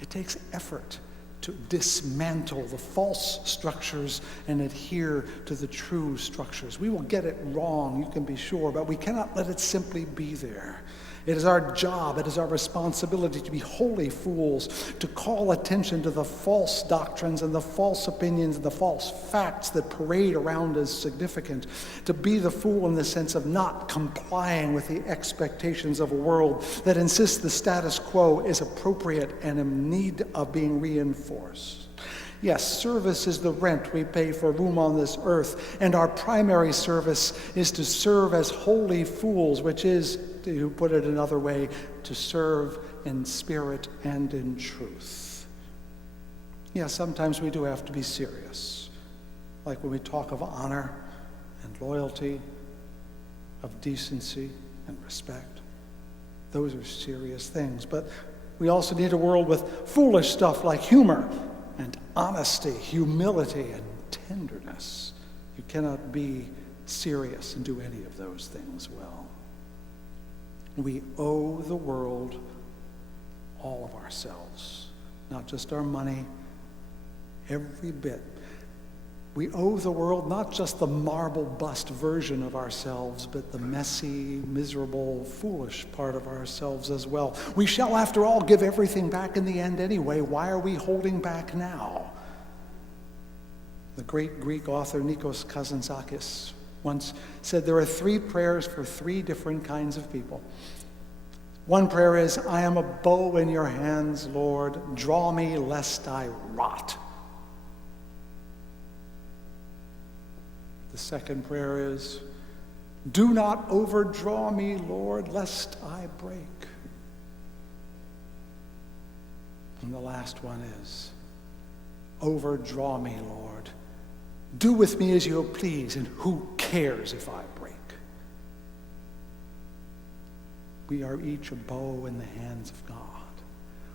It takes effort to dismantle the false structures and adhere to the true structures. We will get it wrong, you can be sure, but we cannot let it simply be there. It is our job, it is our responsibility to be holy fools, to call attention to the false doctrines and the false opinions and the false facts that parade around as significant, to be the fool in the sense of not complying with the expectations of a world that insists the status quo is appropriate and in need of being reinforced. Yes, service is the rent we pay for room on this earth, and our primary service is to serve as holy fools, which is, to put it another way, to serve in spirit and in truth. Yes, sometimes we do have to be serious, like when we talk of honor and loyalty, of decency and respect. Those are serious things, but we also need a world with foolish stuff like humor and honesty, humility, and tenderness. You cannot be serious and do any of those things well. We owe the world all of ourselves, not just our money, every bit. We owe the world not just the marble bust version of ourselves, but the messy, miserable, foolish part of ourselves as well. We shall, after all, give everything back in the end anyway. Why are we holding back now? The great Greek author Nikos Kazantzakis once said there are 3 prayers for 3 different kinds of people. One prayer is, I am a bow in your hands, Lord. Draw me lest I rot. The second prayer is, do not overdraw me, Lord, lest I break. And the last one is, overdraw me, Lord. Do with me as you please, and who cares if I break? We are each a bow in the hands of God,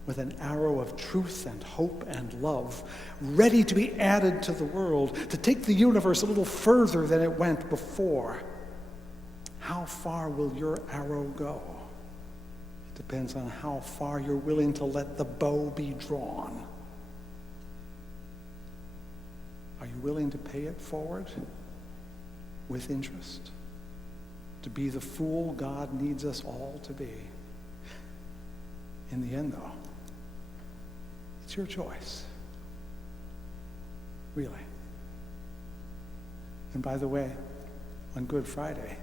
with an arrow of truth and hope and love, ready to be added to the world, to take the universe a little further than it went before. How far will your arrow go? It depends on how far you're willing to let the bow be drawn. Are you willing to pay it forward with interest? To be the fool God needs us all to be? In the end, though, it's your choice. Really. And by the way, on Good Friday,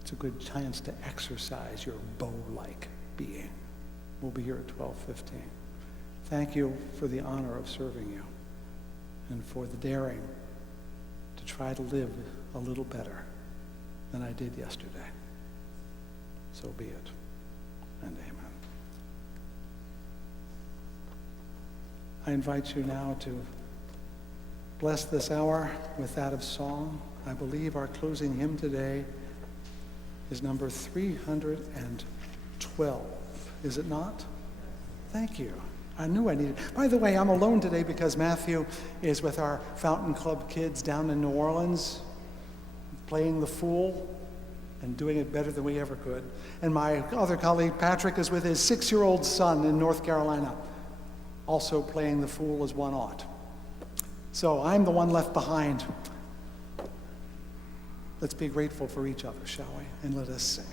it's a good chance to exercise your bow-like being. We'll be here at 12:15. Thank you for the honor of serving you and for the daring to try to live a little better than I did yesterday. So be it, and amen. I invite you now to bless this hour with that of song. I believe our closing hymn today is number 312. Is it not? Thank you. I knew I needed. By the way, I'm alone today because Matthew is with our Fountain Club kids down in New Orleans, playing the fool and doing it better than we ever could. And my other colleague, Patrick, is with his 6-year-old son in North Carolina, also playing the fool as one ought. So I'm the one left behind. Let's be grateful for each other, shall we? And let us sing.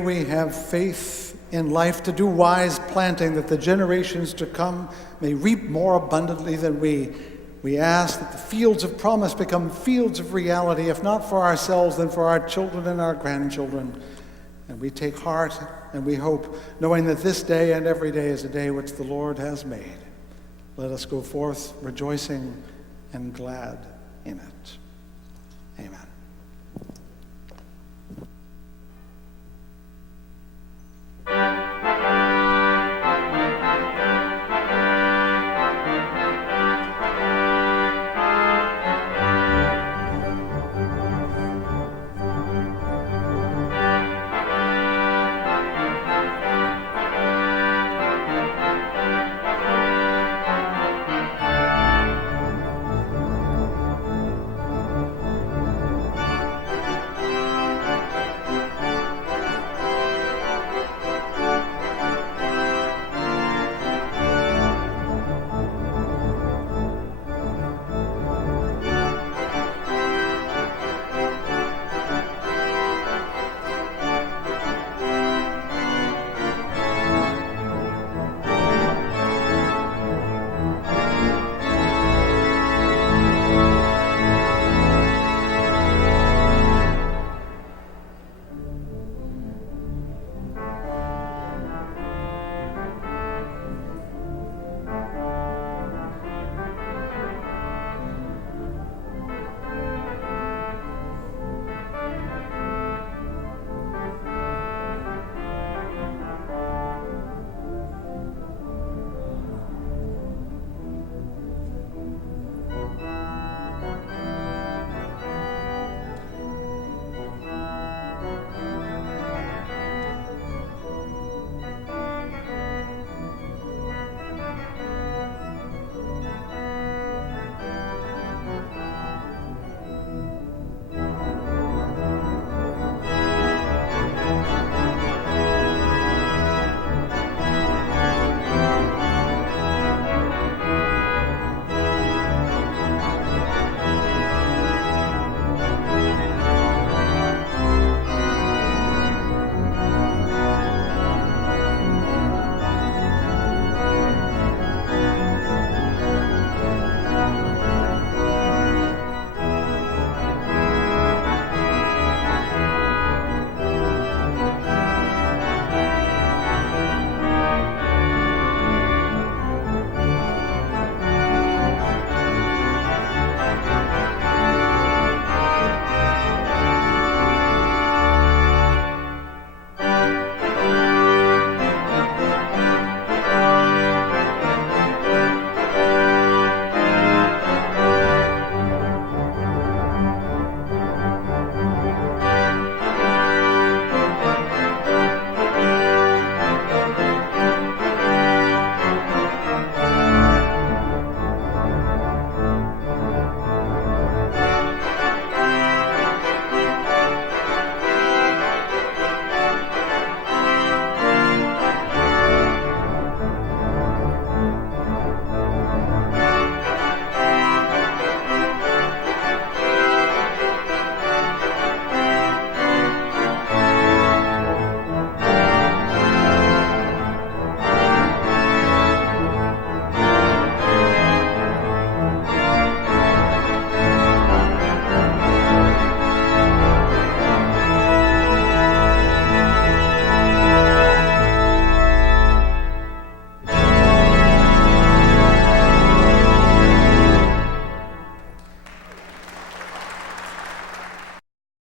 we have faith in life to do wise planting, that the generations to come may reap more abundantly than we. We ask that the fields of promise become fields of reality, if not for ourselves, then for our children and our grandchildren. And we take heart and we hope, knowing that this day and every day is a day which the Lord has made. Let us go forth rejoicing and glad in it. Amen.